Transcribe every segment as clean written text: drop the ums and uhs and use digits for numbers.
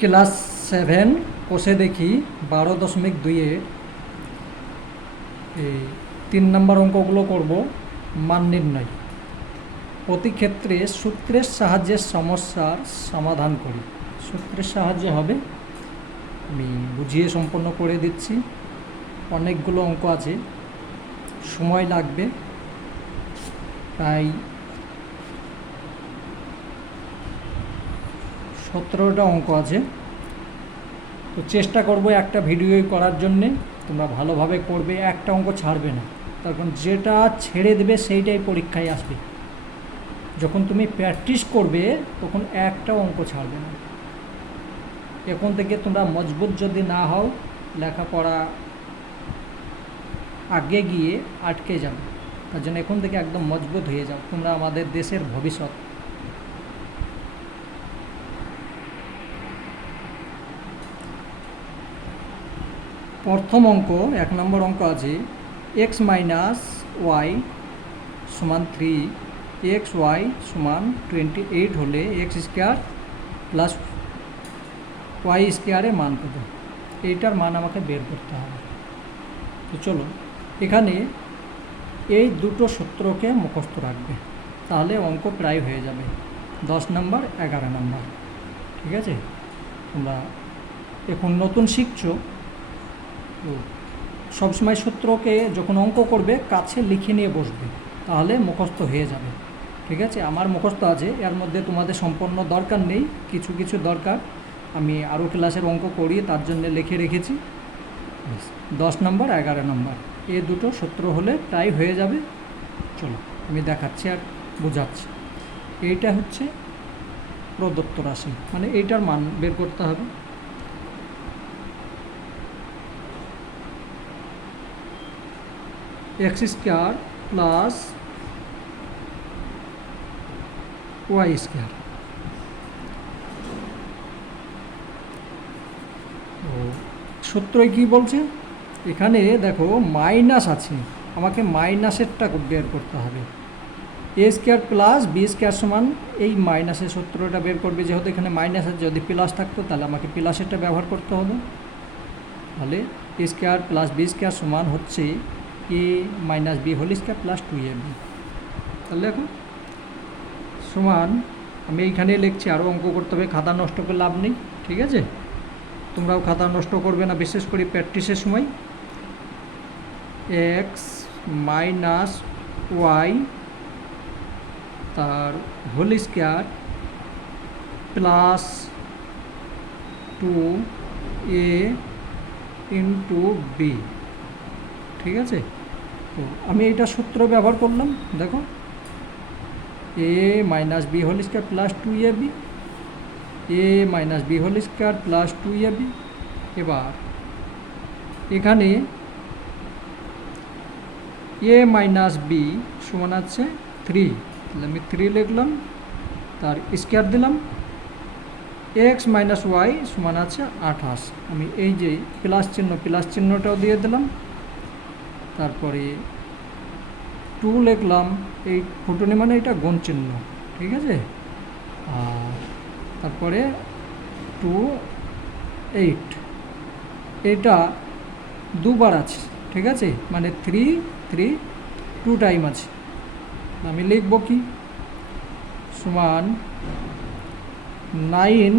Class 7 কোষে দেখি 12.2-এ এই 3 নম্বর অঙ্কগুলো করব। মান নির্ণয়। প্রতি ক্ষেত্রে সূত্রের সাহায্যে সমস্যার সমাধান করি। সূত্রের সাহায্যে হবে, আমি বুঝিয়ে সম্পন্ন করে দিচ্ছি। অনেকগুলো অঙ্ক আছে, সময় লাগবে, প্রায় 17টা অঙ্ক আছে। তো চেষ্টা করব একটা ভিডিও করার জন্যে, তোমরা ভালোভাবে করবে, একটা অঙ্ক ছাড়বে না। তখন যেটা ছেড়ে দেবে সেইটাই পরীক্ষায় আসবে। যখন তুমি প্র্যাকটিস করবে তখন একটা অঙ্ক ছাড়বে না। এখন থেকে তোমরা মজবুত যদি না হও, লেখাপড়া আগে গিয়ে আটকে যাবে। তার জন্য এখন থেকে একদম মজবুত হয়ে যাও, তোমরা আমাদের দেশের ভবিষ্যৎ। প্রথম অঙ্ক 1 নম্বর অঙ্ক আছে x - y = 3, xy = 28 হলে x² প্লাস y² এর মান কত? এইটার মান আমাকে বের করতে হবে। তো চলো, এখানে এই দুটো সূত্রকে মুখস্থ রাখবে, তাহলে অঙ্ক প্রায় হয়ে যাবে। 10 নম্বর 11 নম্বর, ঠিক আছে? তোমরা এখন নতুন শিখছো, তো সবসময় সূত্রকে যখন অঙ্ক করবে কাছে লিখে নিয়ে বসবে, তাহলে মুখস্থ হয়ে যাবে, ঠিক আছে? আমার মুখস্থ আছে, এর মধ্যে তোমাদের সম্পূর্ণ দরকার নেই, কিছু কিছু দরকার। আমি আরও ক্লাসের অঙ্ক করি, তার জন্য লিখে রেখেছি। 10 নম্বর 11 নম্বর এই দুটো সূত্র হলে প্রায় হয়ে যাবে। চলো আমি দেখাচ্ছি আর বোঝাচ্ছি। এইটা হচ্ছে প্রদত্ত রাশি, মানে এইটার মান বের করতে হবে। x² plus y²। সূত্রই কি বলছে এখানে দেখো, মাইনাস আছে, আমাকে মাইনাসেরটা বের করতে হবে। a² প্লাস b² সমান এই মাইনাসের সূত্রটা বের করবে। যেহেতু এখানে মাইনাস আছে, যদি প্লাস থাকতো তাহলে আমাকে প্লাসেরটা ব্যবহার করতে হবে। তাহলে a² প্লাস b² সমান হচ্ছে a - b² প্লাস 2ab। তাহলে এখন সমান, আমি এইখানে লিখছি, আরও অঙ্ক করতে হবে, খাতা নষ্ট করে লাভ নেই, ঠিক আছে? তোমরাও খাতা নষ্ট করবে না, বিশেষ করে প্র্যাকটিসের সময়। x - y তার whole square plus 2a into b, ঠিক আছে? তো আমি এইটা সূত্র ব্যবহার করলাম, দেখো, a - b² plus 2ab, a - b² plus 2ab। এবার এখানে a - b সমান আছে 3, তাহলে আমি 3 লিখলাম, তার স্কয়ার দিলাম। x - y সমান আছে 28, আমি এই যে প্লাস চিহ্নটাও দিয়ে দিলাম। তারপরে 2 লিখলাম, এই ফুটনি মানে এটা গুণ চিহ্ন, ঠিক আছে? আর তারপরে 2 8, এটা দুবার আছে, ঠিক আছে? মানে 3 3 2 টাইম আছে। আমি লিখব কি, সমান 9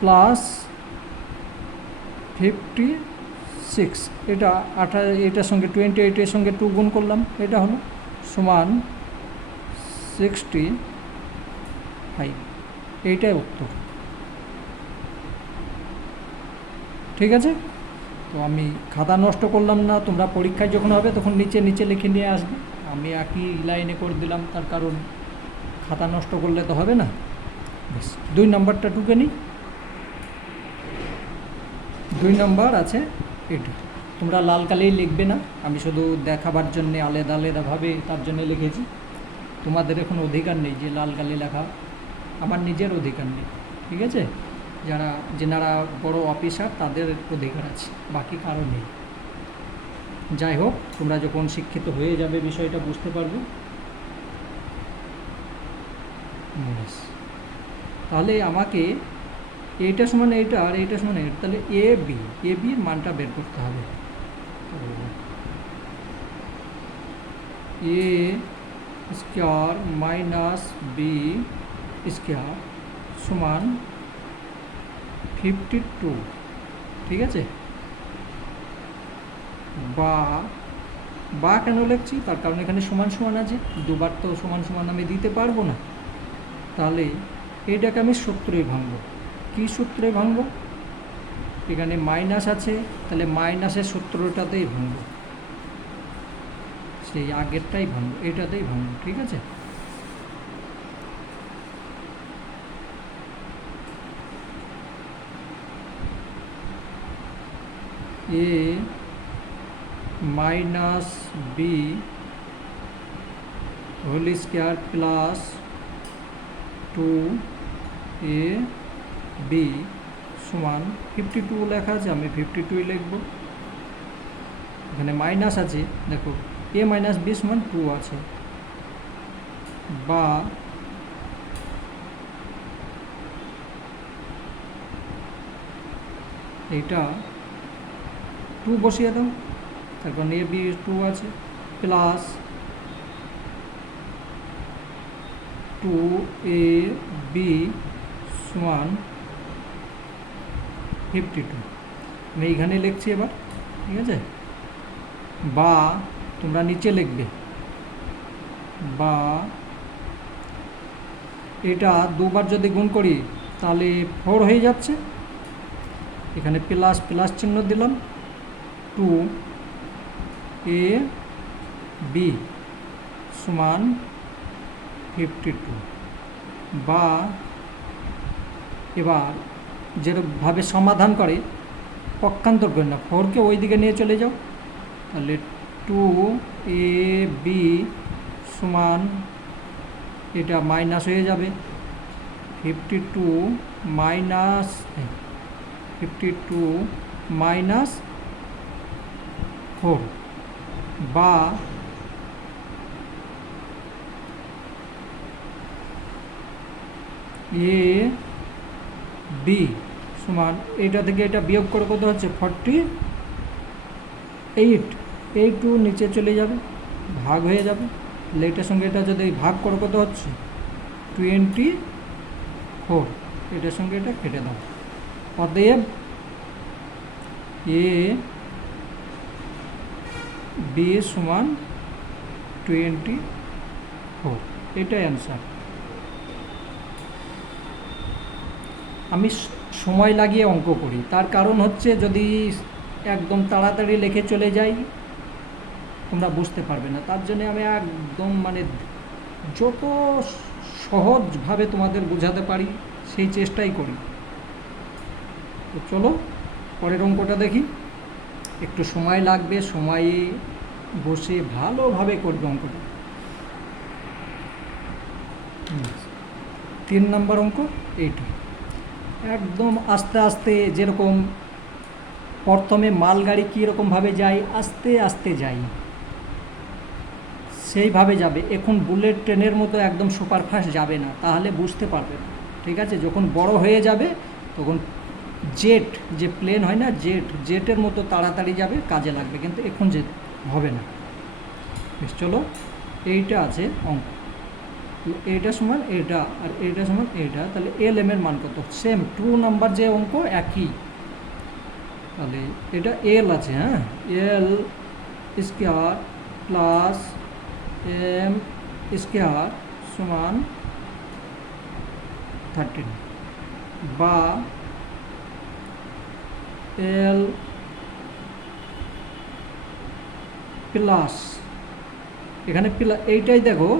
প্লাস 56, এটা 28, এটার সঙ্গে 28-এর সঙ্গে 2 গুণ করলাম, এটা হলো সমান 65। এইটাই উত্তর, ঠিক আছে? তো আমি খাতা নষ্ট করলাম না, তোমরা পরীক্ষায় যখন হবে তখন নিচে নিচে লিখে নিয়ে আসবে। আমি একই লাইনে করে দিলাম, তার কারণ খাতা নষ্ট করলে তো হবে না। বেশ, 2 নম্বরটা টুকে নিই। 2 নম্বর আছে এটা, তোমরা লাল কালেই লিখবে না, আমি শুধু দেখাবার জন্যে আলাদা আলাদাভাবে তার জন্য লিখেছি। তোমাদের এখন অধিকার নেই যে লাল কালি লেখা, আমার নিজের অধিকার নেই, ঠিক আছে? যেনারা বড় অফিসার তাদের অধিকার আছে, বাকি কারো নেই। যাই হোক, তোমরা যখন শিক্ষিত হয়ে যাবে বিষয়টা বুঝতে পারবে। তাহলে আমাকে এইটা সমান এইটা আর এইটা সমান এইটা, তাহলে এ বি এর মানটা বের করতে হবে। এ স্কোয়ার মাইনাস বি স্কোয়ার সমান 52, ঠিক আছে। বা কেন লিখছি, তার কারণ এখানে সমান সমান আছে, দুবার তো সমান সমান আমি দিতে পারবো না। তাহলে এইটাকে আমি সূত্রে ভাঙবো। কি সূত্রে ভাঙবো? এখানে মাইনাস আছে, তাহলে মাইনাসের সূত্রটাতেই ভাঙবো, সেই আগেরটাই ভাঙবো, এটাতেই ভাঙবো, ঠিক আছে। A minus B whole square plus 2 A B সমান 52 লেখা আছে, আমি 52 লিখব। এখানে মাইনাস আছে, দেখো এ মাইনাস বি সমান 2 আছে, বা এইটা 2 বসিয়ে দাও, তারপর এ বি 2 আছে, প্লাস 2 এ বি সমান 52 আমি এইখানে লিখছি এবার, ঠিক আছে। বা তোমরা নিচে লিখবে, বা এটা দুবার যদি গুণ করি তাহলে 4 হয়ে যাচ্ছে, এখানে প্লাস প্লাস চিহ্ন দিলাম, 2 এ বি সমান 52। বা এবার যেভাবে সমাধান করে পক্ষান্তর করে না, 4কে ওই দিকে নিয়ে চলে যাও, তাহলে 2 এ বি সমান এটা মাইনাস হয়ে যাবে, 52 মাইনাস 4, বা এ বি সমান এটা থেকে এটা বিয়োগ করে কত হচ্ছে 48, এই 2 নিচে চলে যাবে, ভাগ হয়ে যাবে, তাহলে এটার সঙ্গে এটা যদি ভাগ করে কত হচ্ছে 24, এটার সঙ্গে এটা কেটে দাও। অতএব এ বি সমান 24, এটাই অ্যান্সার। আমি সময় লাগিয়ে অঙ্ক করি, তার কারণ হচ্ছে যদি একদম তাড়াতাড়ি লিখে চলে যাই তোমরা বুঝতে পারবে না, তার জন্য আমি একদম মানে যত সহজভাবে তোমাদের বোঝাতে পারি সেই চেষ্টাই করি। তো চলো পরের অঙ্কটা দেখি, একটু সময় লাগবে, সময়ে বসে ভালোভাবে করবে অঙ্কটা। 3 নম্বর অঙ্ক এইটা, একদম আস্তে আস্তে, যেরকম প্রথমে মালগাড়ি কীরকমভাবে যায় আস্তে আস্তে যাই সেইভাবে যাবে। এখন বুলেট ট্রেনের মতো একদম সুপারফাস্ট যাবে না, তাহলে বুঝতে পারবে না, ঠিক আছে। যখন বড় হয়ে যাবে তখন জেট, যে প্লেন হয় না জেটের মতো তাড়াতাড়ি যাবে, কাজে লাগবে, কিন্তু এখন যে হবে না। বেশ চলো, এইটা আছে অঙ্ক, এইটা সমান এইটা আর এইটা সমান এইটা, তাহলে এল এম এর মান কত? সেম 2 নাম্বার যে অঙ্ক একই, তাহলে এটা এল আছে, হ্যাঁ, এল স্কোয়ার প্লাস এম স্কোয়ার সমান 13, বা এল প্লাস, এখানে এইটাই দেখো,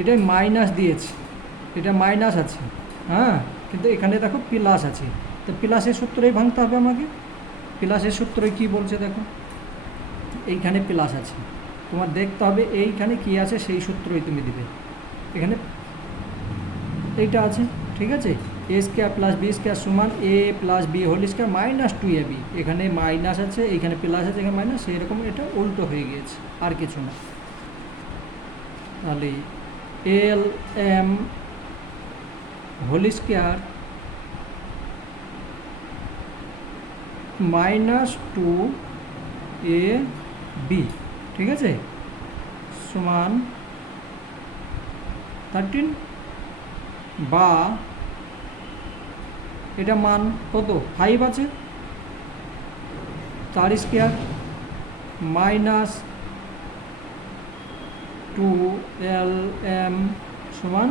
এটাই মাইনাস দিয়েছি, এটা মাইনাস আছে, হ্যাঁ, কিন্তু এখানে দেখো প্লাস আছে, তো প্লাসের সূত্রেই ভাঙতে হবে আমাকে। প্লাসের সূত্রে কি বলছে দেখো, এইখানে প্লাস আছে, তোমার দেখতে হবে এইখানে কি আছে সেই সূত্রই তুমি দিবে। এখানে এইটা আছে, ঠিক আছে, A square plus B square সমান A plus B whole square minus 2ab, এখানে মাইনাস আছে, এখানে প্লাস আছে, এখানে মাইনাস, সেরকম এটা উল্টো হয়ে গিয়েছে, আর কিছু না। তাহলে L M whole square -2ab, ঠিক আছে, সমান 13, বা এটা মান কত 5 আছে, তার স্কোয়ার মাইনাস 2lm সমান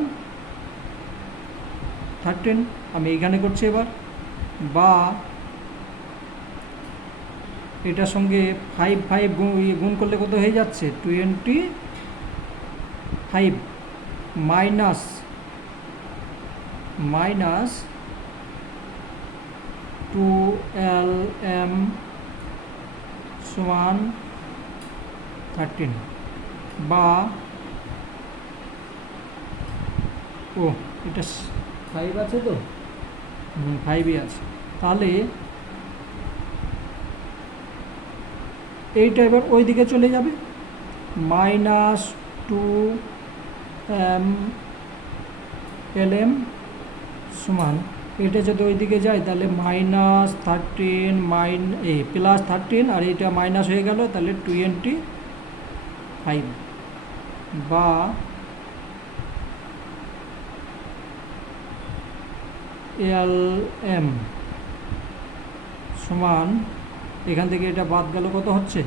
13, আমি এইখানে করছি এবার, বা এটার সঙ্গে 5 গুণ করলে কত হয়ে যাচ্ছে 25, মাইনাস 2lm সমান 13, বা ও এটা 5 আছে তো, 5ই আছে, তাহলে এইটা এবার ওই দিকে চলে যাবে, -2lm সমান, এটা যদি ওই দিকে যায় তাহলে -13 আর এটা মাইনাস হয়ে গেল, তাহলে 25, বা lm সমান, এখান থেকে এটা বাদ গেল, কত হচ্ছে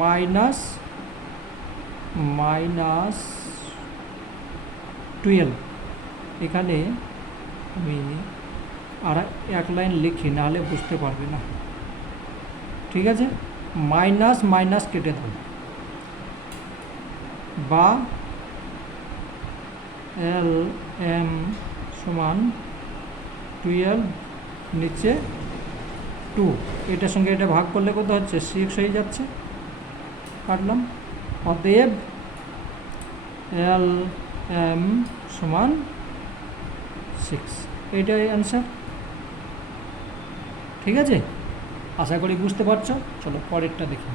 -12, এখানে আমি আর এক লাইন লিখি, নাহলে বুঝতে পারবে না, ঠিক আছে, মাইনাস মাইনাস কেটে দাও, বা lm সমান 12, নিচে 2, এটার সঙ্গে এটা ভাগ করলে কত হচ্ছে 6 হয়ে যাচ্ছে, কাটলাম, অতএব lm সমান 6, এইটাই অ্যান্সার, ঠিক আছে, আশা করি বুঝতে পারছো। চলো পরেরটা দেখি,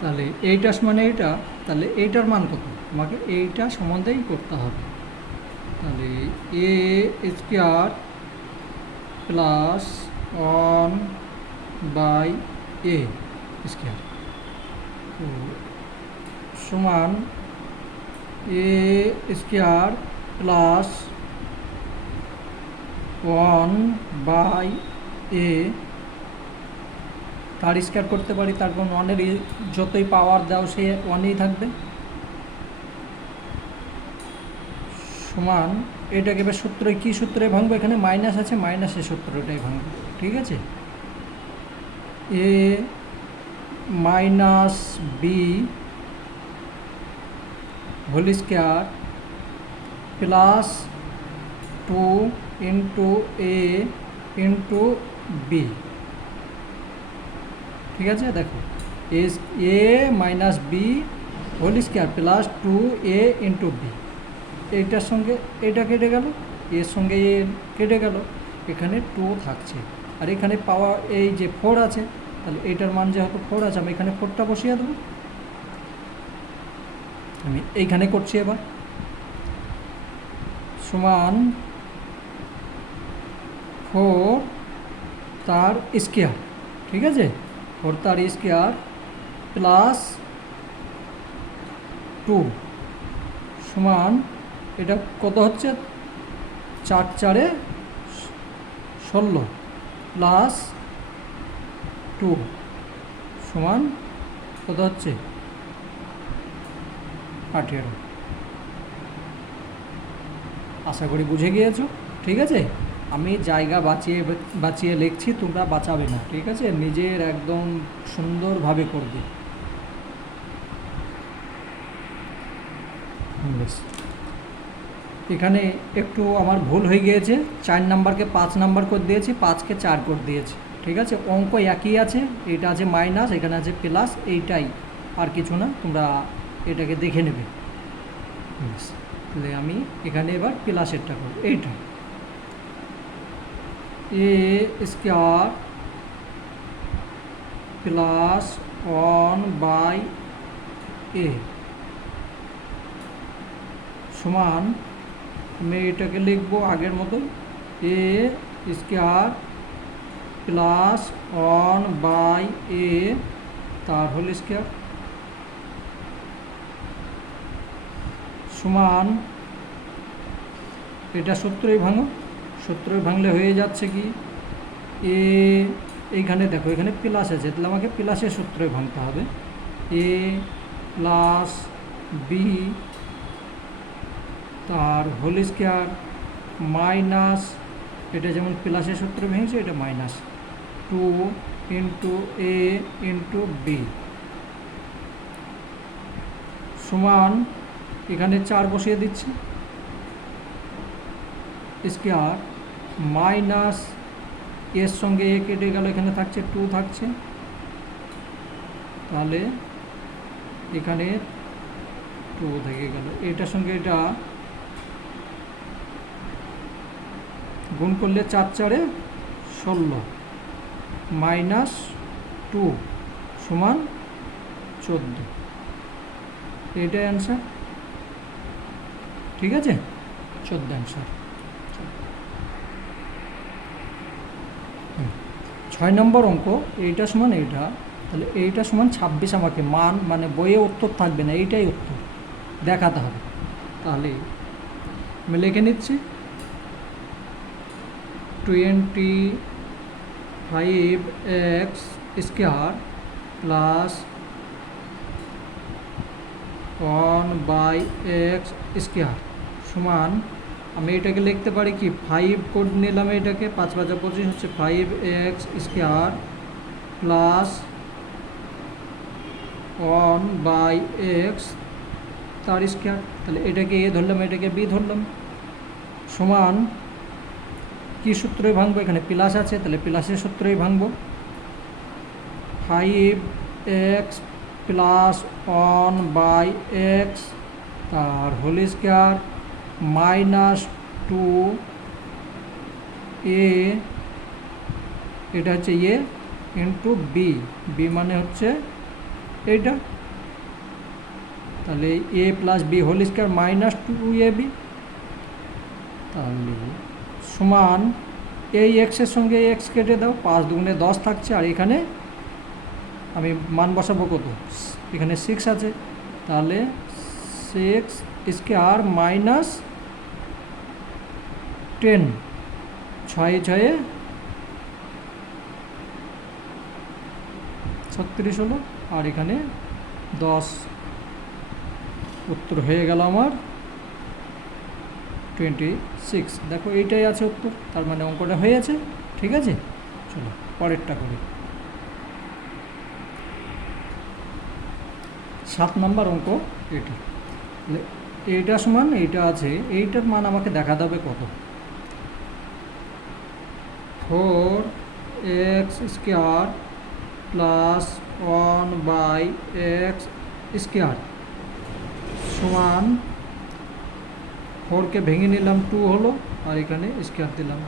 তাহলে এইটা মানে এইটা, তাহলে এইটার মান কত, আমাকে এইটা সম্বন্ধেই করতে হবে, তাহলে a square plus 1/a square সমান a স্কোয়ার প্লাস 1/a, তার স্কোয়ার করতে পারি, তারপর 1-এর যতই পাওয়ার দাও সে 1ই থাকবে, সমান, এটাকে এবার সূত্রে কী সূত্রে ভাঙবো, এখানে মাইনাস আছে, মাইনাসের সূত্রটাই ভাঙবো, ঠিক আছে, a minus B whole square plus 2 into a into B, ঠিক আছে, দেখো a minus B whole square plus 2a into B, এইটার সঙ্গে এটা কেটে গেল, এর সঙ্গে এ কেটে গেল, এখানে 2 থাকছে, আর এখানে পাওয়া এই যে 4 আছে, তাহলে এইটার মান যেহেতু 4 আছে, আমি এখানে 4টা বসিয়ে দেবো, আমি এইখানে করছি এবার, সমান 4 তার স্কোয়ার, ঠিক আছে, 4 তার স্কোয়ার প্লাস 2 সমান, এটা কত হচ্ছে 4×4 16 প্লাস 2 সমান কত হচ্ছে 18, আশা করি বুঝে গিয়েছো, ঠিক আছে, আমি জায়গা বাঁচিয়ে লিখছি, তোমরা বাঁচাবে না, ঠিক আছে, নিজের একদম সুন্দরভাবে করবে, এখানে একটু আমার ভুল হয়ে গিয়েছে, 4 নাম্বারকে 5 নাম্বার করে দিয়েছি, 5কে 4 করে দিয়েছি, ঠিক আছে, অঙ্ক একই আছে, এটা আছে মাইনাস, এখানে আছে প্লাস, এইটাই, আর কিছু না, তোমরা এটাকে দেখে নেবে, তাহলে আমি এখানে এবার প্লাসেরটা করব, এইটা a স্কোয়ার প্লাস 1/a সমান আমি এটাকে লিখবো আগের মতো, এ স্কোয়ার প্লাস 1/a তার হোল স্কোয়ার সমান, এটা সূত্রই ভাঙো, সূত্রই ভাঙলে হয়ে যাচ্ছে কি, এ এইখানে দেখো এখানে প্লাস আছে, তাহলে আমাকে প্লাসের সূত্রই ভাঙতে হবে, এ প্লাস বি তার হোল স্কোয়ার মাইনাস, এটা যেমন প্লাসের সূত্র ভেঙেছে এটা minus 2 into A into B সমান, এখানে 4 বসিয়ে দিচ্ছি, স্কোয়ার মাইনাস এর সঙ্গে এ কেটে গেল, এখানে থাকছে 2 থাকছে, তাহলে এখানে 2 থেকে গেল, এটার সঙ্গে এটা গুণ করলে 4 4 16 মাইনাস 2 সমান 14, এটাই অ্যান্সার। ঠিক আছে, 14 অ্যান্সার। 6 নম্বর অঙ্ক, এইটা সমান এইটা, তাহলে এইটা সমান 26 আমাকে মান, মানে বইয়ে উত্তর থাকবে না, এইটাই উত্তর দেখাতে হবে। তাহলে আমি লিখে নিচ্ছি 25x square plus 1/x square সমান, আমি এটাকে লিখতে পারি কি 5 কোড নিলাম, এটাকে 5 5 25 হচ্ছে 5x স্কোয়ার প্লাস 1/x তার স্কোয়ার, তাহলে এটাকে এ ধরলাম, এটাকে বি ধরলাম সমান, কি সূত্রে ভাঙবো, এখানে প্লাস আছে তাহলে প্লাসের সূত্রেই ভাঙবো, 5x প্লাস 1/x তার হোল স্কোয়ার মাইনাস 2a, এটা হচ্ছে এ ইন্টু বি, বি মানে হচ্ছে এইটা, তাহলে A plus B whole square minus 2ab, তাহলে সমান, এই এক্সের সঙ্গে এক্স কেটে দাও, 5 দুগুণে 10 থাকছে, আর এখানে আমি মান বসাবো কত, এখানে 6 আছে, তাহলে 6 স্কোয়ার মাইনাস 10, 6 6 36 হলো, আর এখানে 10, উত্তর হয়ে গেল আমার 26। দেখো এইটাই আছে উত্তর, তার মানে অঙ্কটা হয়ে আছে। ঠিক আছে, চলো পরেরটা করি। 7 নম্বর অঙ্ক এটা, এইটা সমান এইটা আছে, এইটার মান আমাকে দেখাতে হবে কত, 4x square plus 1/x square সমান, 4কে ভেঙে নিলাম 2 হলো, আর এখানে স্কোয়ার দিলাম,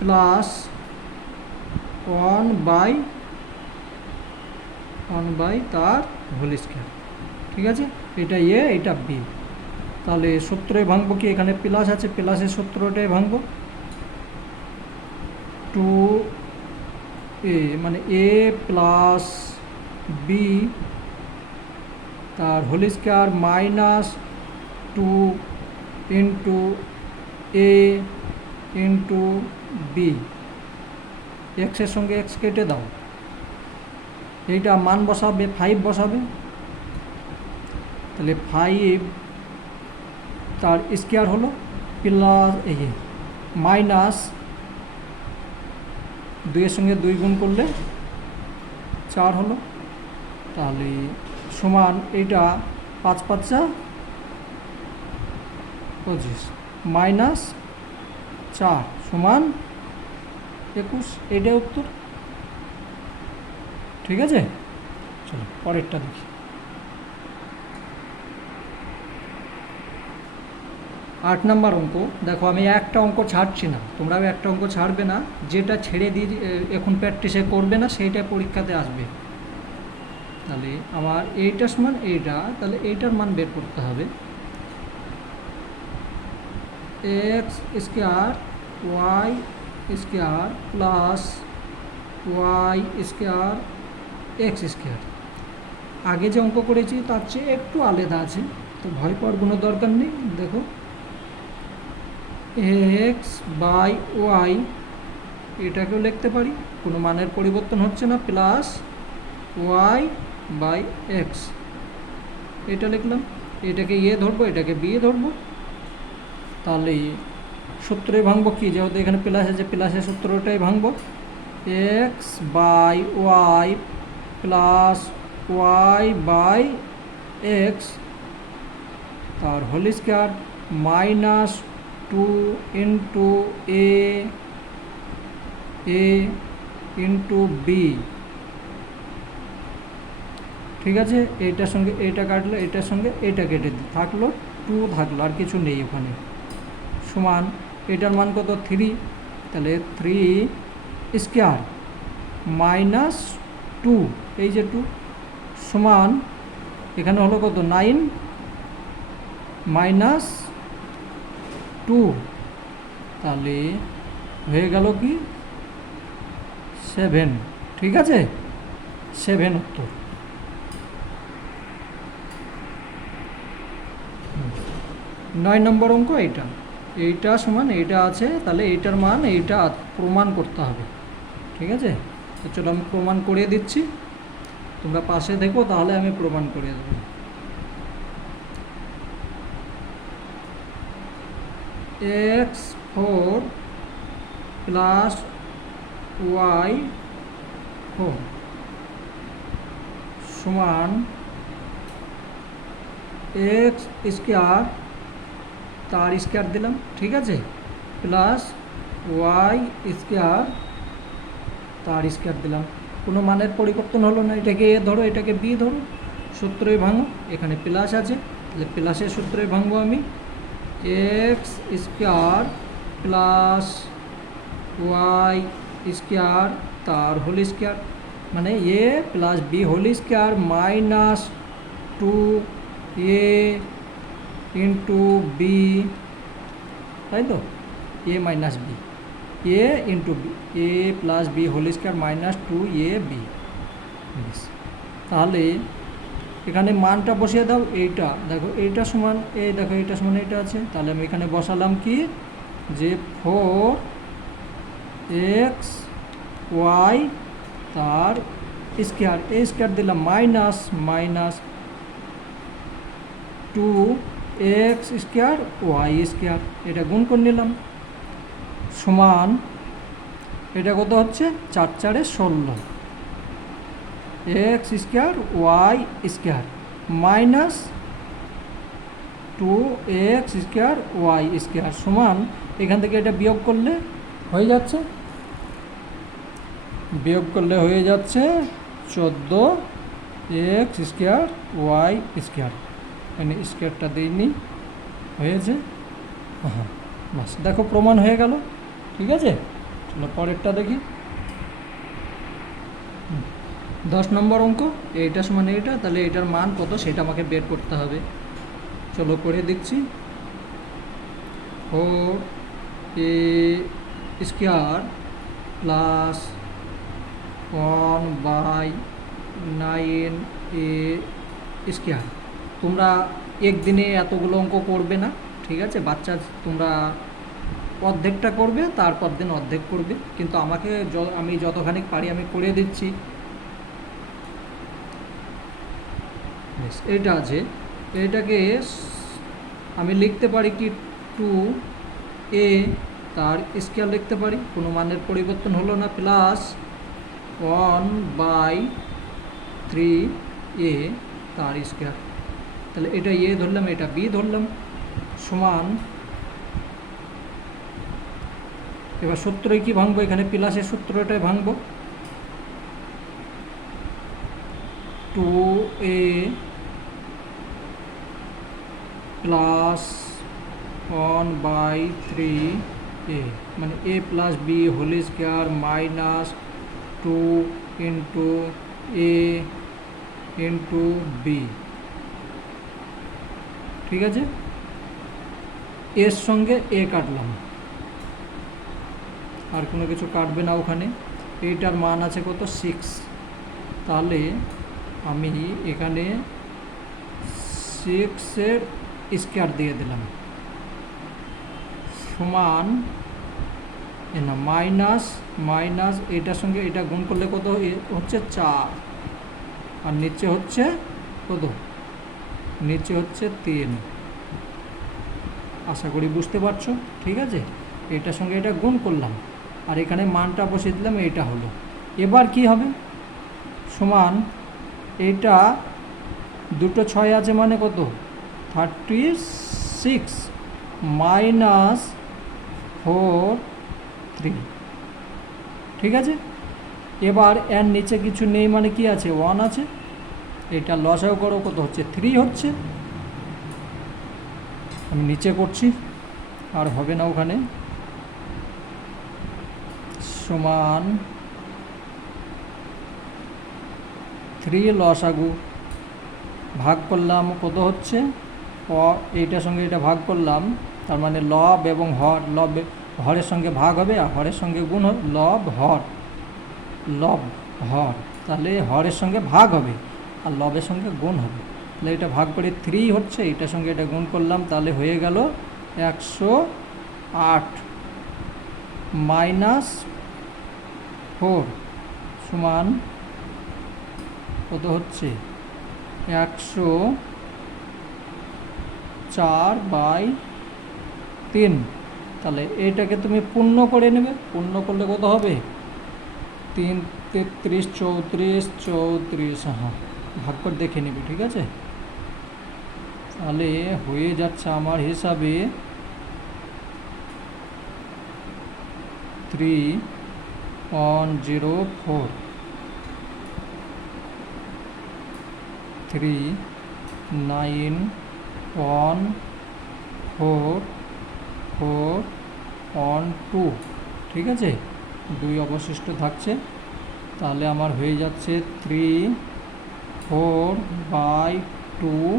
প্লাস 1/1 তার হোল স্কোয়ার। ঠিক আছে, এটা এ এটা বি, তাহলে সূত্রে ভাঙবো কি, এখানে প্লাস আছে প্লাসের সূত্রটাই ভাঙবো, 2a মানে এ প্লাস বি তার whole square minus 2 into A into B, এক্সের সঙ্গে এক্স কেটে দাও, এইটা মান বসাবে 5 বসাবে, তাহলে 5 তার স্কোয়ার হলো প্লাস এই মাইনাস 2 সঙ্গে 2 গুণ করলে 4 হলো, তাহলে সমান এইটা 5 5 25 মাইনাস 4 সমান 21, এইটাই উত্তর। ঠিক আছে, চলো পরেরটা দেখি। 8 নম্বর অঙ্ক, দেখো আমি একটা অঙ্ক ছাড়ছি না, তোমরাও একটা অঙ্ক ছাড়বে না, যেটা ছেড়ে দিয়ে এখন প্র্যাকটিসে করবে না সেইটা পরীক্ষাতে আসবে। তাহলে আমার এইটার সমান এইটা, তাহলে এইটার মান বের করতে হবে, X square Y square plus Y square X square. আগে যে অঙ্ক করেছি তার চেয়ে একটু আলাদা আছে, তো ভয় পাওয়ার কোনো দরকার নেই। দেখো এক্স বাই ওয়াই এটাকেও লিখতে পারি, কোনো মানের পরিবর্তন হচ্ছে না, প্লাস ওয়াই বাই এক্স এটা লিখলাম। এটাকে এ ধরবো, এটাকে বি ধরবো, তাহলে সূত্রে ভাঙবো কি, যেহেতু এখানে প্লাস আছে প্লাসের সূত্রটাই ভাঙবো। X by Y plus Y by X তার whole square minus 2 into A into B. ঠিক আছে, এইটার সঙ্গে এইটা কাটলো, এটার সঙ্গে এটা কেটে থাকলো, 2 থাকলো, আর কিছু নেই ওখানে। সমান এটার মান কত 3, তাহলে 3 স্কোয়ার মাইনাস 2, এই যে 2 সমান এখানে হলো কত 9 মাইনাস 2, তাহলে হয়ে গেল কি 7। ঠিক আছে, 7 উত্তর। 9 নম্বর অঙ্ক এইটা সমান এইটা আছে, তাহলে এইটার মান এইটা প্রমাণ করতে হবে। ঠিক আছে, তো চলো আমি প্রমাণ করিয়ে দিচ্ছি, তোমরা পাশে দেখো, তাহলে আমি প্রমাণ করিয়ে দেবো। x4 প্লাস y4 সমান এক্স স্কোয়ার তার স্কোয়ার দিলাম, ঠিক আছে, প্লাস ওয়াই স্কোয়ার তার স্কোয়ার দিলাম। কোনো মানের পরিবর্তন হলো না, এটাকে এ ধরো, এটাকে বি ধরো, সূত্রে ভাঙো, এখানে প্লাস আছে তাহলে প্লাসের সূত্রে ভাঙবো আমি। X square plus Y square তার হোল স্কোয়ার, মানে A plus B whole square minus 2a into B, তাই তো, A minus B, A into B, A plus B whole square minus 2ab। তাহলে এখানে মানটা বসিয়ে দাও, এইটা দেখো এইটা সমান, এই দেখো এইটা সমান এইটা আছে, তাহলে আমি এখানে বসালাম কি যে 4x ওয়াই তার স্কোয়ার, এ স্কোয়ার দিলাম minus 2x square Y square, এটা গুণ করে নিলাম, সমান এটা কত হচ্ছে 4 4 16, X square Y square minus 2x square Y square সমান, এখান থেকে এটা বিয়োগ করলে হয়ে যাচ্ছে, 14x স্কোয়ার ওয়াই স্কোয়ার, মানে স্কোয়ারটা দিইনি, হয়েছে, হ্যাঁ বাস, দেখো প্রমাণ হয়ে গেল। ঠিক আছে, চলো পরেরটা দেখি। 10 নম্বর অঙ্ক, এইটা সমান এইটা, তাহলে এটার মান কত সেটা আমাকে বের করতে হবে। চলো করে দিচ্ছি। 4a square plus 1/9a square. তোমরা একদিনে এতগুলো অঙ্ক করবে না, ঠিক আছে, বাচ্চা তোমরা অর্ধেকটা করবে, তারপর দিন অর্ধেক করবে, কিন্তু আমি যতখানি পারি আমি করে দিচ্ছি। এইটা আছে, এটাকে আমি লিখতে পারি কি 2a তার স্কোয়ার লিখতে পারি, কোনো মানের পরিবর্তন হলো না, প্লাস 1/3a তার স্কোয়ার, তাহলে এটা এ ধরলাম, এটা বি ধরলাম, সমান এবার সূত্রই কি ভাঙবো, এখানে প্লাসের সূত্রটাই ভাঙবো, 2a প্লাস 1/3a, মানে a plus B whole square minus 2 into a into B. ঠিক আছে, এর সঙ্গে এ কাটলাম, আর কোনো কিছু কাটবে না ওখানে। এইটার মান আছে কত 6, তাহলে আমি এখানে 6-এর স্কোয়ার দিয়ে দিলাম সমান না মাইনাস মাইনাস এটার সঙ্গে এটা গুণ করলে কত হচ্ছে 4, আর নিচে হচ্ছে কত, নিচে হচ্ছে 3। আশা করি বুঝতে পারছো, ঠিক আছে। এটার সঙ্গে এটা গুণ করলাম আর এখানে মানটা বসিয়ে দিলাম, এইটা হলো। এবার কি হবে, সমান এইটা দুটো 6 আছে মানে কত 36 মাইনাস 4 3, ঠিক আছে। এবার এর নিচে কিছু নেই মানে কি আছে 1 আছে, এটা লসাগু করো কত হচ্ছে 3 হচ্ছে। আমি নিচে করছি, আর হবে না ওখানে, সমান 3 লসাগু ভাগ করলাম কত হচ্ছে এইটার সঙ্গে এটা ভাগ করলাম, তার মানে লব এবং হর, লব হরের সঙ্গে ভাগ হবে আর হরের সঙ্গে গুণ হবে, লব হর লব হর, তাহলে হরের সঙ্গে ভাগ হবে আর লবের সঙ্গে গুণ হবে। তাহলে এটা ভাগ করে 3 হচ্ছে, এটার সঙ্গে এটা গুণ করলাম, তাহলে হয়ে গেল 108 মাইনাস 4 সমান কত হচ্ছে 104/3। তাহলে এইটাকে তুমি পূর্ণ করে নেবে, পূর্ণ করলে কত হবে 3 33 34 34, হ্যাঁ ভাগ করে দেখে নেবে, ঠিক আছে। তাহলে হয়ে যাচ্ছে আমার হিসাবে 3104 3914412, ঠিক আছে। 2 অবশিষ্ট থাকছে, তাহলে আমার হয়ে যাচ্ছে 3/4/2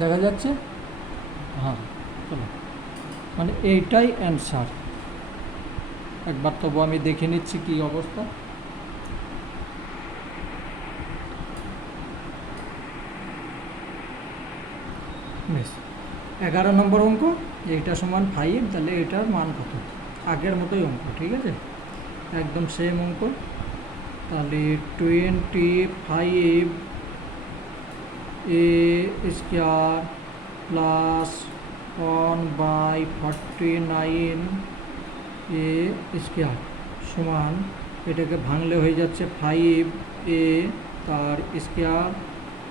দেখা যাচ্ছে, হ্যাঁ চলো, মানে এইটাই অ্যান্সার। একবার তবু আমি দেখে নিচ্ছি কি অবস্থা। বেশ, 11 নম্বর অঙ্ক, এইটা সমান 5, তাহলে এটার মান কত, আগের মতোই অঙ্ক, ঠিক আছে, একদম সেম অঙ্ক। তাহলে 25 a square plus 1/49 a square সমান, এটাকে ভাঙলে হয়ে যাচ্ছে 5a তার স্কোয়ার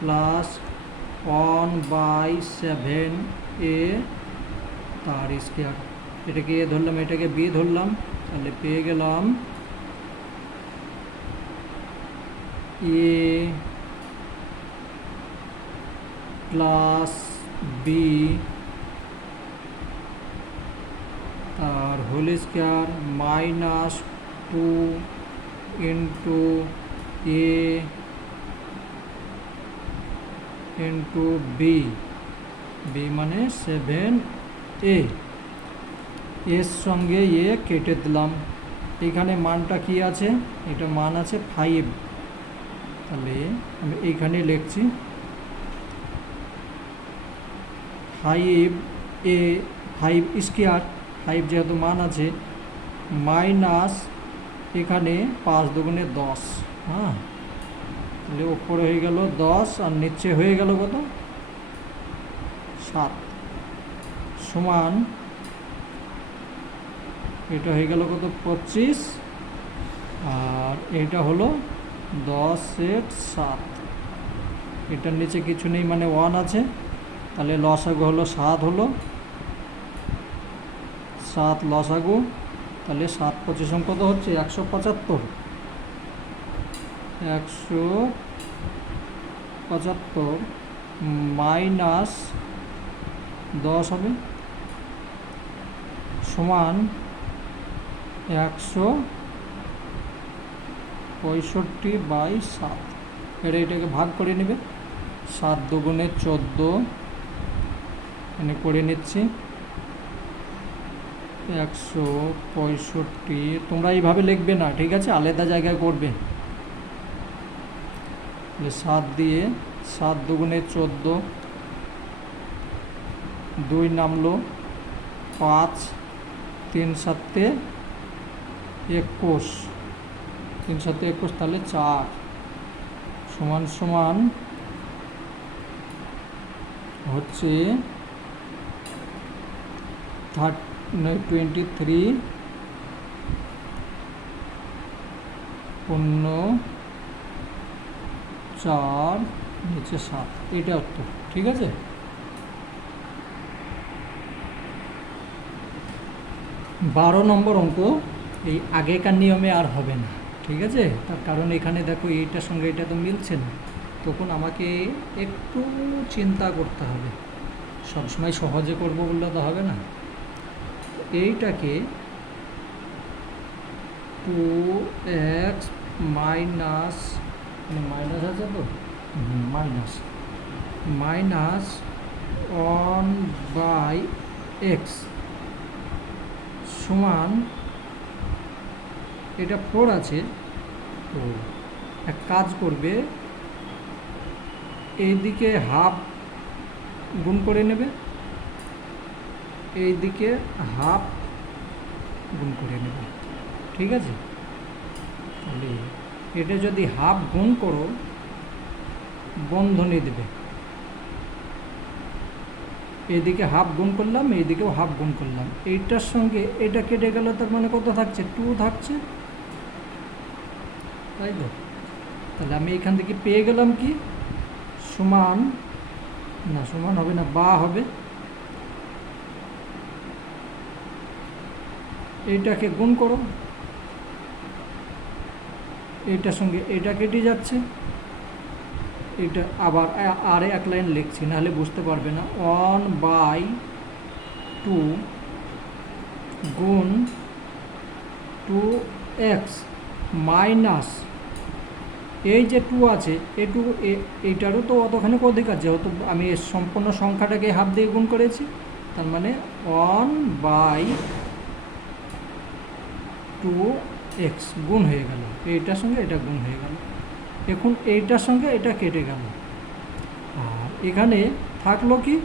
প্লাস 1/7a তার স্কোয়ার। এটাকে এ ধরলাম, এটাকে বি ধরলাম, তাহলে পেয়ে গেলাম এ প্লাস বি তার whole square minus 2 into A into B, B মানে 7a, এর সঙ্গে এ কেটে দিলাম। এইখানে মানটা কি আছে, এটা মান আছে 5, তাহলে আমি এইখানে লিখছি 5a 5 স্কোয়ার, 5 যেহেতু মান আছে, মাইনাস এখানে 5 দুগুণে 10, হ্যাঁ, তাহলে উপরে হয়ে গেল 10 আর নিচে হয়ে গেল কত 7, সমান এটা হয়ে গেল কত 25, আর এটা হলো 10/7, এটার নিচে কিছু নেই মানে 1 আছে, তাহলে লসাগু হলো 7, হলো 7 লসাগু, তাহলে 7×25 কত হচ্ছে 175, 175 মাইনাস 10 হবে সমান 165/7। এটাকে ভাগ করে নেবে, 7 দুগুণে 14 এখানে করে নিচ্ছি 165। তোমরা এইভাবে লিখবে না, ঠিক আছে, আলাদা জায়গায় করবে। 7 দিয়ে 7 দুগুণে 14, 2 নামলো 5, 3 7 21, 3 7 21, তাহলে 4 সমান সমান হচ্ছে 23 পূর্ণ 4 নিচে 7, এটা উত্তর। ঠিক আছে, 12 নম্বর অঙ্ক এই আগেকার নিয়মে আর হবে না। ঠিক আছে, তার কারণ এখানে দেখো এইটার সঙ্গে এটা তো মিলছে না, তখন আমাকে একটু চিন্তা করতে হবে। সবসময় সহজে করব বললে তো হবে না। এইটাকে 2x মাইনাস মাইনাস আছে তো, মাইনাস 1/x সমান, এটা 4 আছে, তো এক কাজ করবে, এইদিকে হাফ গুণ করে নেবে, এইদিকে হাফ গুণ করে নেবে। ঠিক আছে, তাহলে এটা যদি হাফ গুণ করো বন্ধনী দেবে, এইদিকে হাফ গুণ করলাম, এইদিকেও হাফ গুণ করলাম, এইটার সঙ্গে এটা কেটে গেল, তার মানে কত থাকছে, 2 থাকছে, তাই তো। তাহলে আমি এখান থেকে পেয়ে গেলাম কি, সমান না, সমান হবে না, বা হবে, এইটাকে গুণ করো, এইটার সঙ্গে এটা কেটে যাচ্ছে, এটা আবার আর এক লাইন লিখছি, নাহলে বুঝতে পারবে না। 1/2 গুণ 2x মাইনাস, এই যে 2 আছে, এই 2 এইটারও তো অতখানি অধিক আছে, হয়তো আমি সম্পূর্ণ সংখ্যাটাকে হাফ দিয়ে গুণ করেছি, তার মানে 1/2x গুণ হয়ে গেল, এইটার সঙ্গে এটা গুণ হয়ে গেল। এখন এইটার সঙ্গে এটা কেটে গেল, আর এখানে থাকলো কি,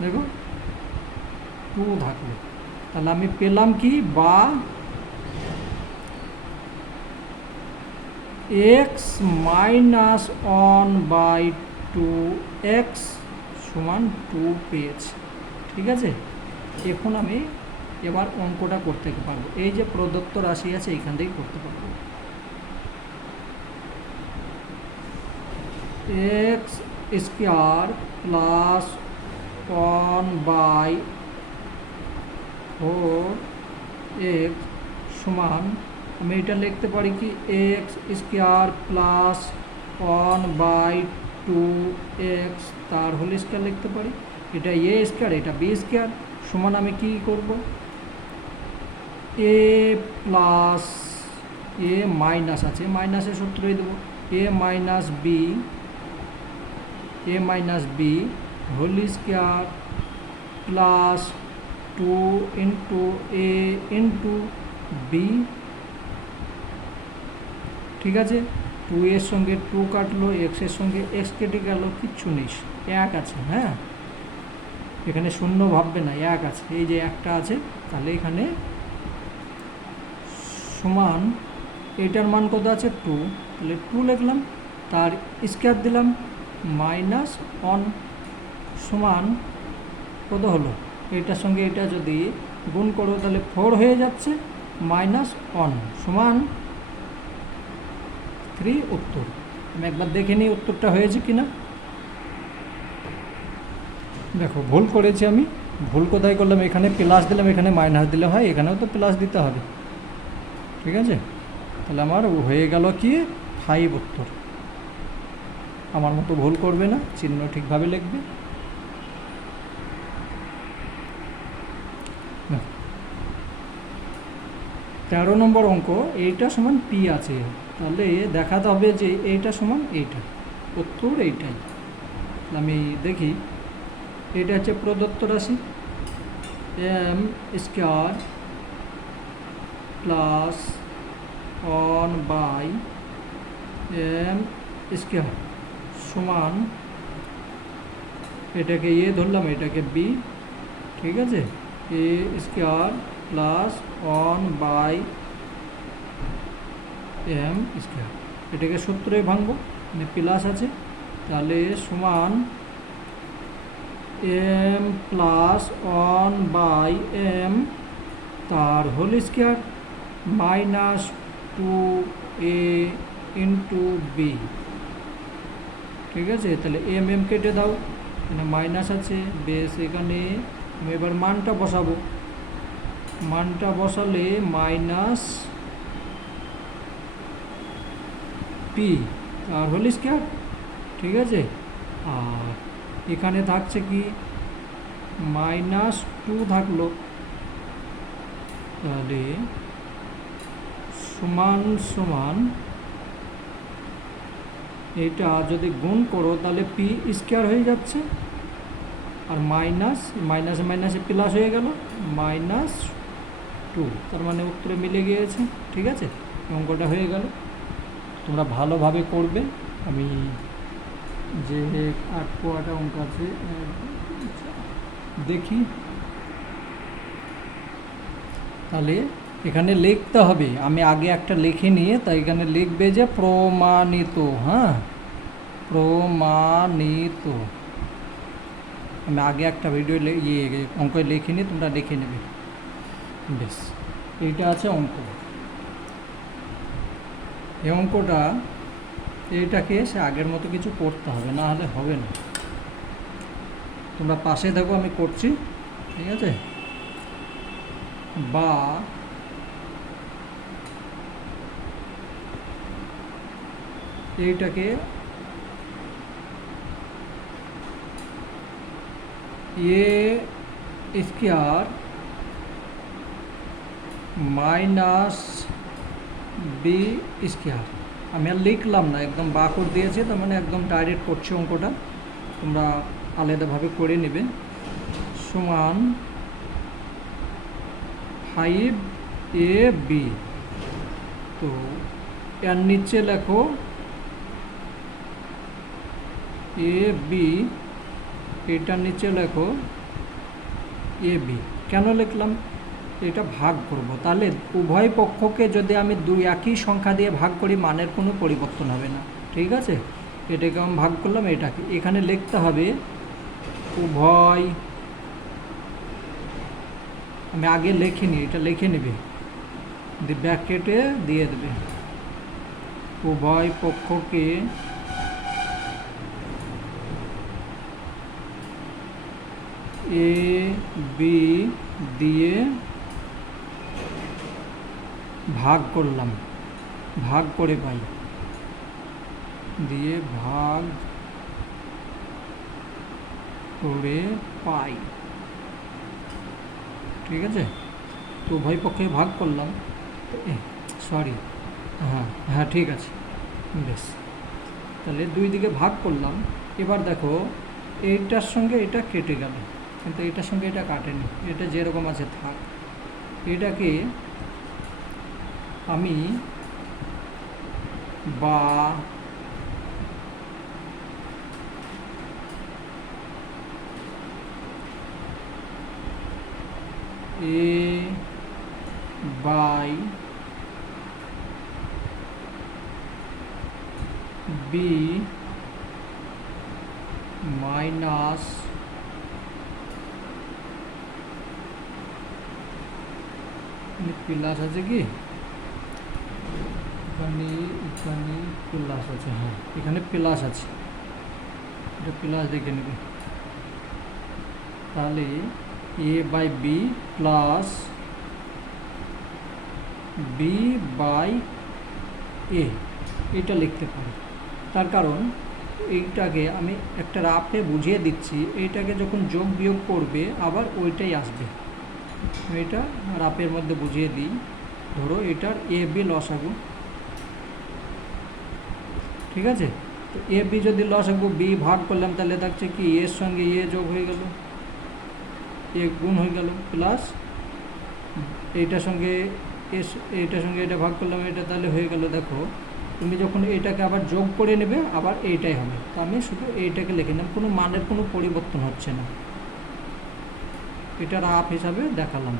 দেখো 2 থাকলো, তাহলে আমি পেলাম কি, বা x মাইনাস 1/2x সমান 2 পেয়েছি। ঠিক আছে, এখন আমি এবার অঙ্কটা করতে পারবো, এই যে প্রদত্ত রাশি আছে এইখান থেকে করতে পারবো। x স্কোয়ার প্লাস 1/4x সমান, আমি এটা লিখতে পারি কি, x স্কোয়ার প্লাস 1/2x তার হোল স্কোয়ার লিখতে পারি, এটা a স্কোয়ার, এটা b স্কোয়ার সমান, আমি কি করব, a প্লাস a মাইনাস আছে, মাইনাসের সূত্রই দেবো, a minus b whole square plus 2 into a into b। ঠিক আছে, 2 এর সঙ্গে 2 কাটলো, এক্সের সঙ্গে এক্স কেটে গেল, কিচ্ছু নেই, 1 আছে। হ্যাঁ, এখানে শূন্য ভাববে না, 1 আছে, এই যে একটা আছে, তাহলে এখানে সমান, এটার মান কত আছে, 2, তাহলে 2 লিখলাম, তার স্কোয়ার দিলাম, মাইনাস 1 সমান কত হলো, এটার সঙ্গে এটা যদি গুণ করো তাহলে 4 হয়ে যাচ্ছে, মাইনাস 1 সমান 3 উত্তর। আমি একবার দেখে নিই উত্তরটা হয়েছে কিনা। দেখো ভুল করেছি আমি, ভুল কোথায় করলাম, এখানে প্লাস দিলাম, এখানে মাইনাস দিলে হয়, এখানেও তো প্লাস দিতে হবে। ঠিক আছে, তাহলে আমার হয়ে গেল কি 5 উত্তর। আমার মতো ভুল করবে না, চিহ্ন ঠিকভাবে লিখবে। 13 নম্বর অঙ্ক, এইটা সমান পি আছে, তাহলে দেখাতে হবে যে এইটা সমান এইটা, উত্তর এইটাই। আমি দেখি এটা হচ্ছে প্রদত্ত রাশি M square plus 1/m square সমান, এটাকে এ ধরলাম, এটাকে বি, ঠিক আছে, A square plus 1/m square. এটাকে সূত্রে ভাঙবো, মানে প্লাস আছে, তাহলে সমান m প্লাস 1/m তার whole square minus 2a into B, ঠিক আছে। তাহলে এম এম কেটে দাও, এখানে মাইনাস আছে, বেশ এখানে আমি এবার মানটা বসাবো, মানটা বসালে minus P R whole square, ঠিক আছে। আর এখানে থাকছে কি -2 থাকলো, তাহলে সমান সমান এটা যদি গুণ করো তাহলে পি স্কোয়ার হয়ে যাচ্ছে, আর মাইনাসে মাইনাসে প্লাস হয়ে গেল -2, তার মানে উত্তরে মিলে গিয়েছে, ঠিক আছে। অঙ্কটা হয়ে গেল, তোমরা ভালোভাবে করবে। আমি যে 8 পোয়াটা অঙ্ক আছে দেখি, তাহলে এখানে লিখতে হবে, আমি আগে একটা লিখে নিয়ে তাই এখানে লিখবে যে প্রমাণিত, হ্যাঁ প্রমাণিত। আমি আগে একটা ভিডিও অঙ্ক লিখে নিয়ে তোমরা লিখে নেবে, বেশ। এইটা আছে অঙ্ক, এই অঙ্কটা এইটাকে সে আগের মতো কিছু করতে হবে, না হলে হবে না। তোমরা পাশে থাকো, আমি করছি, ঠিক আছে। বা এইটাকে এ স্কোয়ার মাইনাস বি স্কোয়ার, আমি আর লিখলাম না, একদম বাকর দিয়েছে, তার মানে একদম ডাইরেক্ট করছি অঙ্কটা, তোমরা আলাদাভাবে করে নেবে। সমান 5ab, তো এর নিচে লেখো এ বি, এটার নিচে লেখো এ বি। কেন লিখলাম, এটা ভাগ করব, তাহলে উভয় পক্ষকে যদি আমি একই সংখ্যা দিয়ে ভাগ করি মানের কোনো পরিবর্তন হবে না, ঠিক আছে। এটাকে আমি ভাগ করলাম, এটাকে এখানে লিখতে হবে উভয়, আমি আগে লিখিনি, এটা লিখে নেবে, ব্র্যাকেটে দিয়ে দেবে উভয় পক্ষকে এ বি দিয়ে ভাগ করলাম, ভাগ করে পাই, দিয়ে ভাগ করে পাই, ঠিক আছে। তো উভয় পক্ষে ভাগ করলাম, সরি, হ্যাঁ ঠিক আছে, বেশ। তাহলে দুই দিকে ভাগ করলাম। এবার দেখো এইটার সঙ্গে এটা কেটে গেল, কিন্তু এটার সঙ্গে এটা কাটেনি, এটা যেরকম আছে থাক। এটাকে আমি বা এ বাই বি মাইনাস প্লাস আছে কি, এখানে প্লাস আছে, হ্যাঁ এখানে প্লাস আছে, এটা প্লাস দেখে নেবে। তাহলে A by B plus B by A, এটা লিখতে পারি। তার কারণ এইটাকে আমি একটা রাফে বুঝিয়ে দিচ্ছি, এইটাকে যখন যোগ বিয়োগ করবে আবার ওইটাই আসবে, এটা রাফের মধ্যে বুঝিয়ে দিই। ধরো এটার এ বি লসাগু, ঠিক আছে। তো এ বি যদি লসাগু বি ভাগ করলাম তাহলে থাকছে কি এর সঙ্গে এ যোগ হয়ে গেল, এ গুণ হয়ে গেল, প্লাস এইটার সঙ্গে এইটার সঙ্গে এটা ভাগ করলাম, এটা তাহলে হয়ে গেল। দেখো তুমি যখন এইটাকে আবার যোগ করে নেবে আবার এইটাই হবে, তো আমি শুধু এইটাকে লিখে নিলাম, কোনো মানের কোনো পরিবর্তন হচ্ছে না, এটার আপ হিসাবে দেখালাম।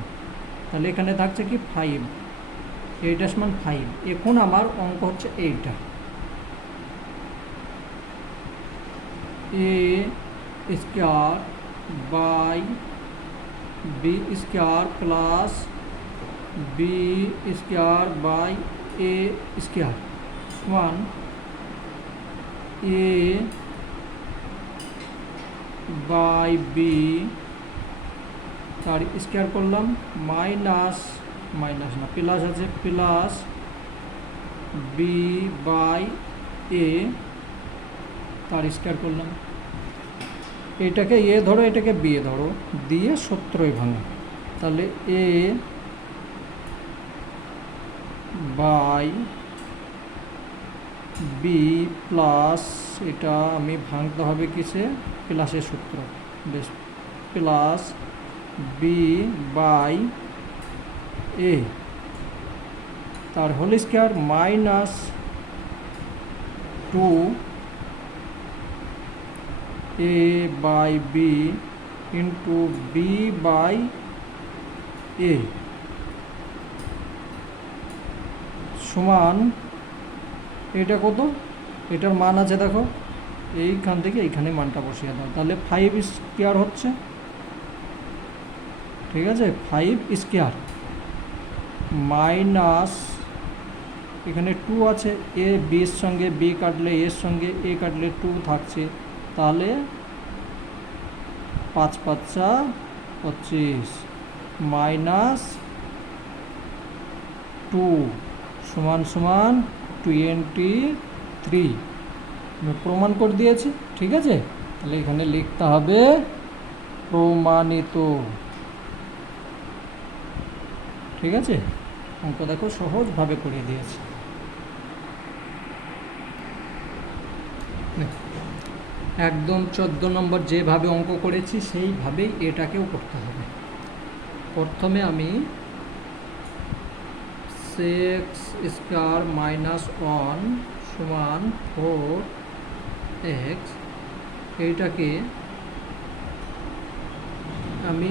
তাহলে এখানে থাকছে কি 5, এইটার সমান 5। এখন আমার অঙ্ক হচ্ছে এইটা, A square by B square plus B square by A square সমান এ বাই বি তার স্কোয়ার করলাম, মাইনাস মাইনাস না প্লাস আছে, প্লাস বি বাই এ তার স্কোয়ার করলাম। এটাকে এ ধরো, এটাকে বি ধরো, দিয়ে 17 ভাঙা, তাহলে এ বাই বি প্লাস, এটা আমি ভাঙতে হবে কিসে, প্লাসের সূত্র, বেশ, প্লাস বি বাই এ তার whole square minus 2 A by B into B by A সমান, এটা কত, এটার মান আছে দেখো, এইখান থেকে এইখানে মানটা বসিয়ে দাও, তাহলে 5 স্কোয়ার হচ্ছে, ঠিক আছে, 5 স্কোয়ার মাইনাস এখানে 2 আছে, এ বির সঙ্গে বি কাটলে এর সঙ্গে এ কাটলে 2 থাকছে, তাহলে 5 5 25 মাইনাস 2 সমান সমান 23। আমি প্রমাণ করে দিয়েছি, ঠিক আছে, তাহলে এখানে লিখতে হবে প্রমাণিত, ঠিক আছে। অঙ্ক দেখো সহজভাবে করে দিয়েছি। একদম 14 নম্বর যেভাবে অঙ্ক করেছি সেইভাবেই এটাকেও করতে হবে। প্রথমে আমি 6 স্কোয়ার মাইনাস 1 সমান 4x, এইটাকে আমি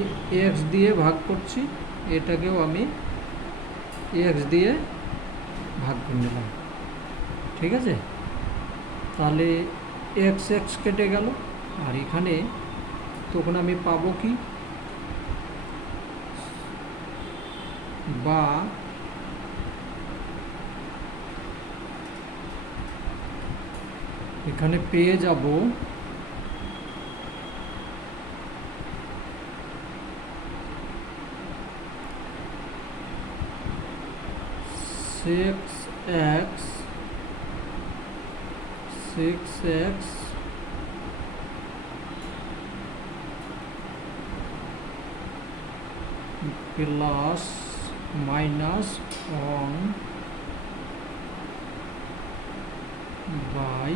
x দিয়ে ভাগ করছি, এটাকেও আমি x দিয়ে ভাগ করে নিলাম, ঠিক আছে। তাহলে এক্স এক্স কেটে গেল, আর এখানে তখন আমি পাবো কি, বা এখানে পেয়ে যাব 6x plus minus 1 by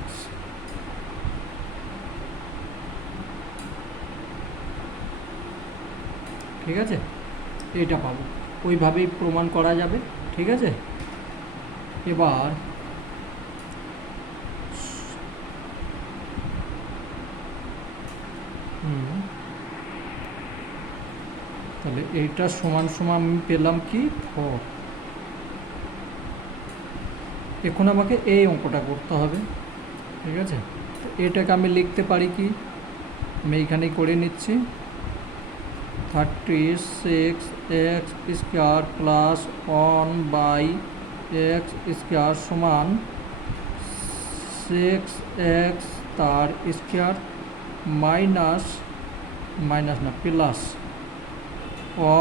x, ঠিক আছে, এইটা পাবো, ওইভাবেই প্রমাণ করা যাবে, ঠিক আছে। এবার তাহলে এইটা সমান সমান আমি পেলাম কি 4। এখন আমাকে এই অঙ্কটা করতে হবে, ঠিক আছে। এটাকে আমি লিখতে পারি কি, আমি এইখানেই করে নিচ্ছি, 36x square plus 1 by X square সমান 6x তার স্কোয়ার মাইনাস মাইনাস না প্লাস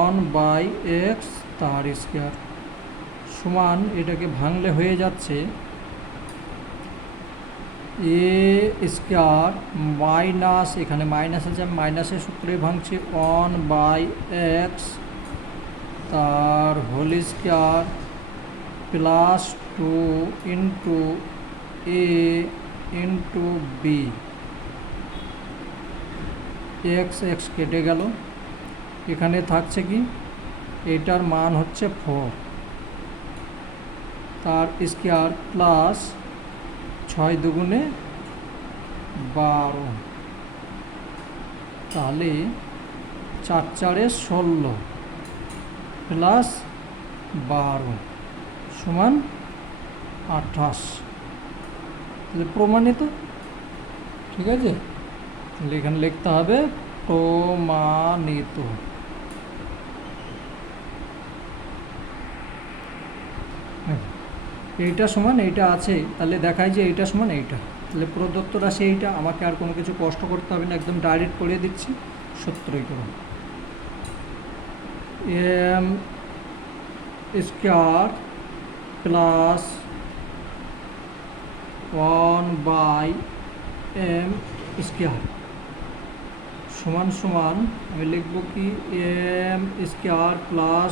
1 বাই এক্স তার স্কোয়ার সমান, এটাকে ভাঙলে হয়ে যাচ্ছে এ স্কোয়ার মাইনাস, এখানে মাইনাস আছে, মাইনাসের সূত্রে ভাঙছি 1 বাই এক্স তার whole square plus 2 into A into B, X X কেটে গেল। এখানে থাকছে কি, এটার মান হচ্ছে 4, তার স্কোয়ার প্লাস 6 দুগুণে 12, তাহলে 4 4 16 প্লাস 12 সমান 28, তাহলে প্রমাণিত। ঠিক আছে, তাহলে এখানে লিখতে হবে প্রমাণিত। এইটা সমান এইটা আছে, তাহলে দেখায় যে এইটা সমান এইটা, তাহলে প্রদত্ত রাশি এইটা, আমাকে আর কোনো কিছু কষ্ট করতে হবে না, একদম ডাইরেক্ট করে দিচ্ছি। সূত্রীকরণ M square plus 1/m square সমান সমান আমি লিখব কি এম স্কোয়ার প্লাস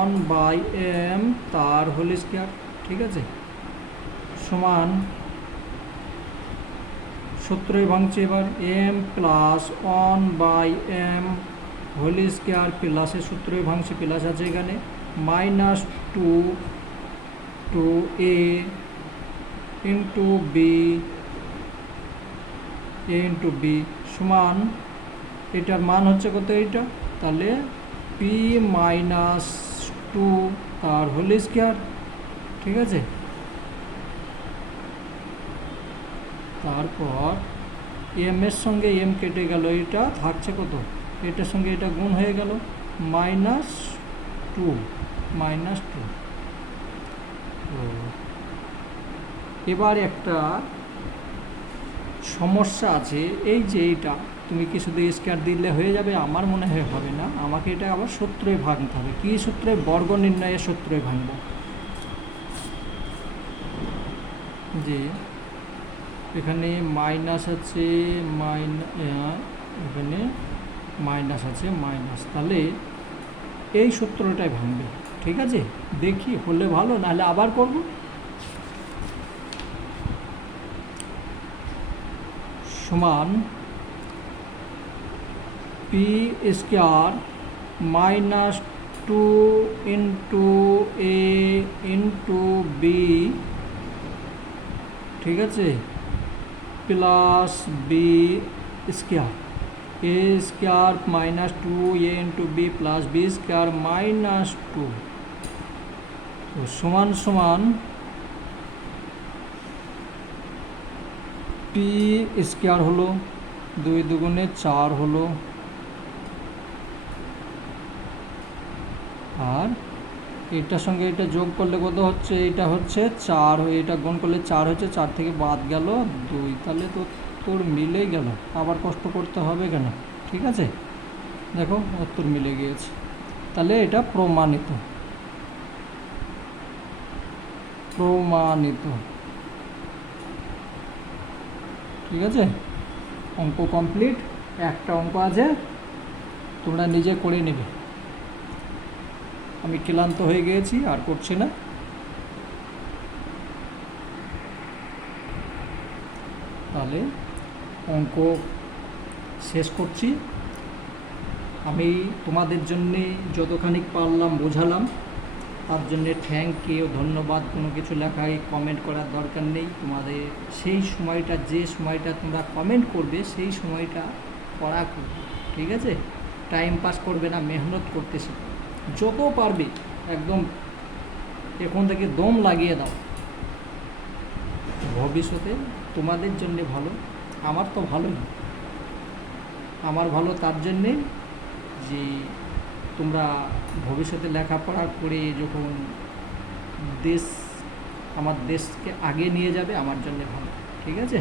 1/m তার হোল স্কোয়ার। ঠিক আছে, সমান সূত্রই ভাঙছে এবার, M plus 1/m whole square প্লাসের সূত্রই ভাঙছে, প্লাস আছে এখানে, minus 2 A into B A into B সমান, এটার মান হচ্ছে কত এইটা, তাহলে পি মাইনাস 2 তার হোল স্কোয়ার। ঠিক আছে, তারপর এম এর সঙ্গে এম কেটে গেল, এটা থাকছে কত, এটার সঙ্গে এটা গুণ হয়ে গেল, মাইনাস 2 তো এবার একটা সমস্যা আছে, এই যে এইটা তুমি কি শুধু স্কোয়ার দিলে হয়ে যাবে, আমার মনে হয় হবে না, আমাকে এটা আবার সূত্রে ভাঙতে হবে। কী সূত্রে? বর্গ নির্ণয়ের সূত্রে ভাঙব। যে এখানে মাইনাস আছে, এখানে মাইনাস আছে, মাইনাস, তাহলে এই সূত্রটাই ভাঙবে। ঠিক আছে, দেখি হলে ভালো, নাহলে আবার করব। সমান P square minus 2 into A into B, ঠিক আছে, plus B square, A square minus 2 A into B plus B square minus 2 সমান সমান পি স্কোয়ার হলো 2 দুগুণে 4 হলো, আর এটার সঙ্গে এটা যোগ করলে কত হচ্ছে, এটা হচ্ছে 4, এটা গুণ করলে 4 হচ্ছে, 4 থেকে বাদ গেল 2, তাহলে তো তোর মিলেই গেল, আবার কষ্ট করতে হবে কেন। ঠিক আছে, দেখো উত্তর মিলে গিয়েছে, তাহলে এটা প্রমাণিত। ঠিক আছে, অঙ্ক কমপ্লিট। একটা অঙ্ক আছে, তোমরা নিজে করে নেবে, আমি ক্লান্ত হয়ে গিয়েছি, আর করছি না। তাহলে অঙ্ক শেষ করছি। আমি তোমাদের জন্যে যতখানি পারলাম বোঝালাম, তার জন্যে থ্যাংক ইউ, ধন্যবাদ। কোনো কিছু লেখায় কমেন্ট করার দরকার নেই, তোমাদের সেই সময়টা, যে সময়টা তোমরা কমেন্ট করবে সেই সময়টা পড়া করবে। ঠিক আছে, টাইম পাস করবে না, মেহনত করতে শিখো, যত পারবে একদম এখন থেকে দম লাগিয়ে দাও। ভবিষ্যতে তোমাদের জন্যে ভালো, আমার তো ভালোই, আমার ভালো তার জন্যে যে তোমরা ভবিষ্যতে লেখাপড়া করে যখন আমার দেশকে আগে নিয়ে যাবে, আমার জন্যে ভালো। ঠিক আছে।